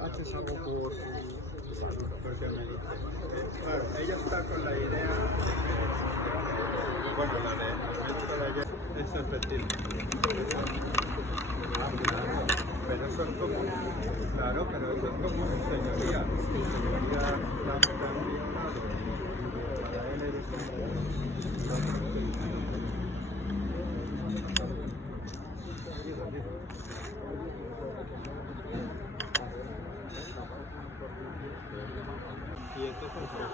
haces algo por salud. Porque me dice, claro, ella está con la idea bueno, la de médico de ayer es efectiva. Pero eso es como, claro, pero eso es como señoría. Señoría también, para él y entonces pues,